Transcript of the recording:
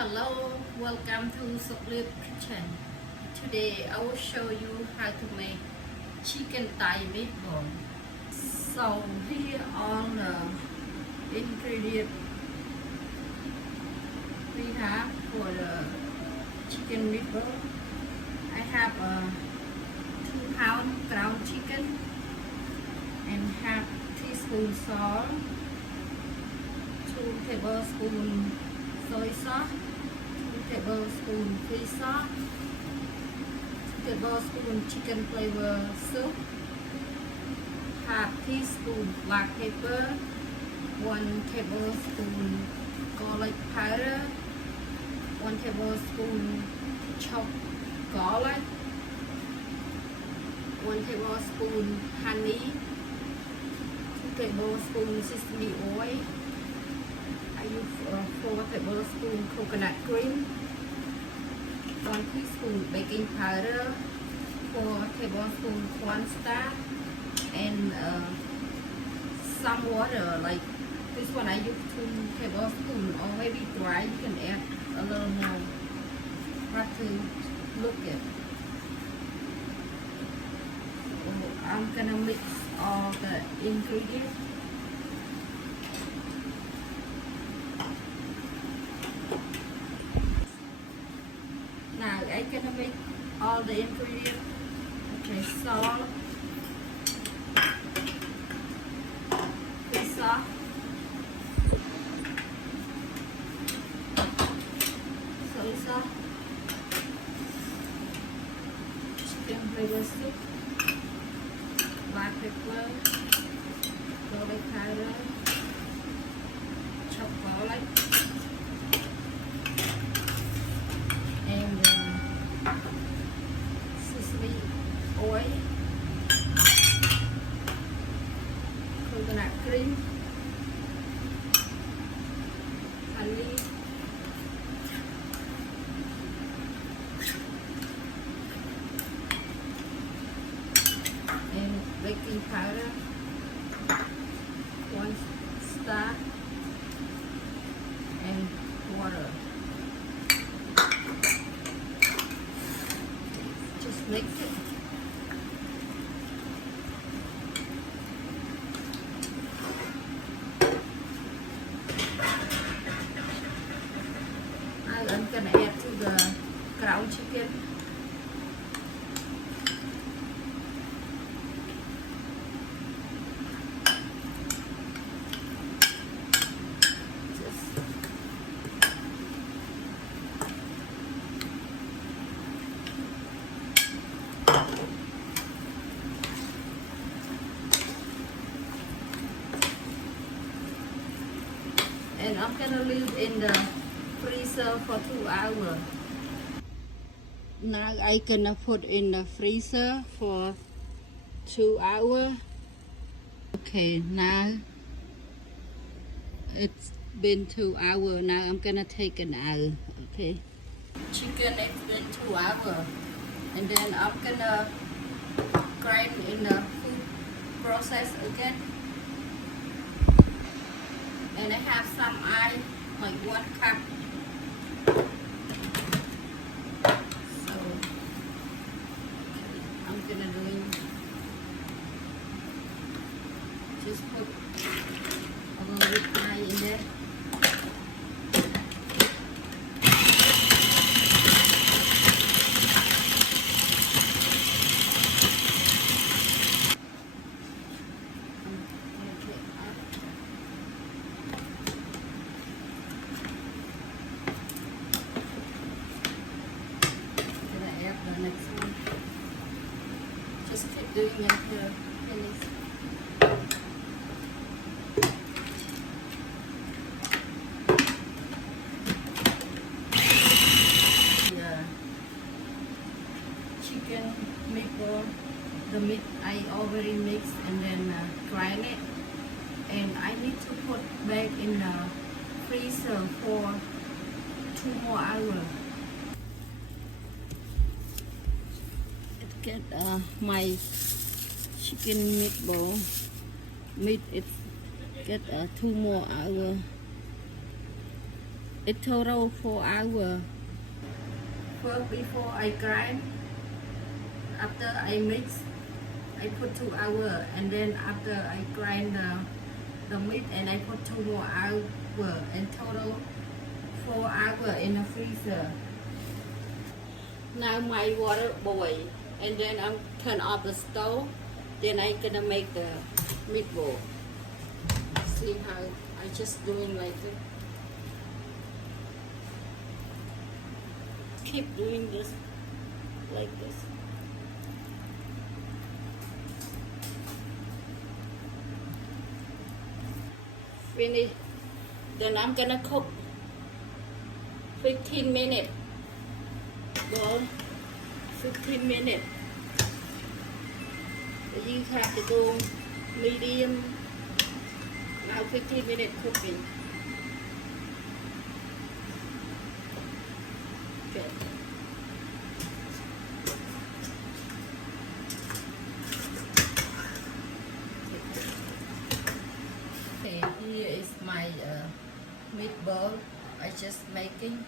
Hello, welcome to Suklip Kitchen. Today I will show you how to make chicken thigh meatball. So here are the ingredients we have for the chicken meatball. I have a 2-pound ground chicken and half teaspoon salt, 2 tablespoons soy sauce, 2 tablespoons fish sauce, 2 tablespoons chicken flavor soup, half teaspoon black pepper, 1 tablespoon garlic powder, 1 tablespoon chopped garlic, 1 tablespoon honey, 2 tablespoons sesame oil. I use 4 tablespoons coconut cream, 1 teaspoon baking powder, 4 tablespoons cornstarch, and some water. Like this one, I use 2 tablespoons, or maybe dry. You can add a little more. Have to look at. So I'm gonna mix all the ingredients. Now I'm gonna make all the ingredients. Okay, salt, fish sauce, soy sauce, chicken flavor soup, black pepper, garlic powder, chopped garlic, and sesame oil, coconut cream, honey, and baking powder, 1 starch, and water. Just mix it. Now I'm gonna add to the ground chicken. And I'm gonna leave in the freezer for 2 hours. Now I gonna put in the freezer for 2 hours. Okay, now it's been 2 hours. Now I'm gonna take it out. Okay, chicken it's been 2 hours, and then I'm gonna grind in the food process again. And I have some ice, like 1 cup. So I'm gonna do just put a little bit ice in there. The next one. Just keep doing it until finish. The chicken meatball, the meat I already mixed and then grind it, and I need to put back in the freezer for 2 more hours. Get my chicken meatball meat. It get 2 more hours It total 4 hours. First, before I grind, after I mix, I put 2 hours, and then after I grind the meat, and I put 2 more hours, and total 4 hours in the freezer. Now my water boil, and then I'm turn off the stove. Then I gonna make the meatball. See how I just doing like this. Keep doing this like this. Finish. Then I'm gonna cook 15 minutes. Well, 15 minutes. You have to go medium. Now 15 minutes cooking. Okay. Okay, here is my meatball I just making.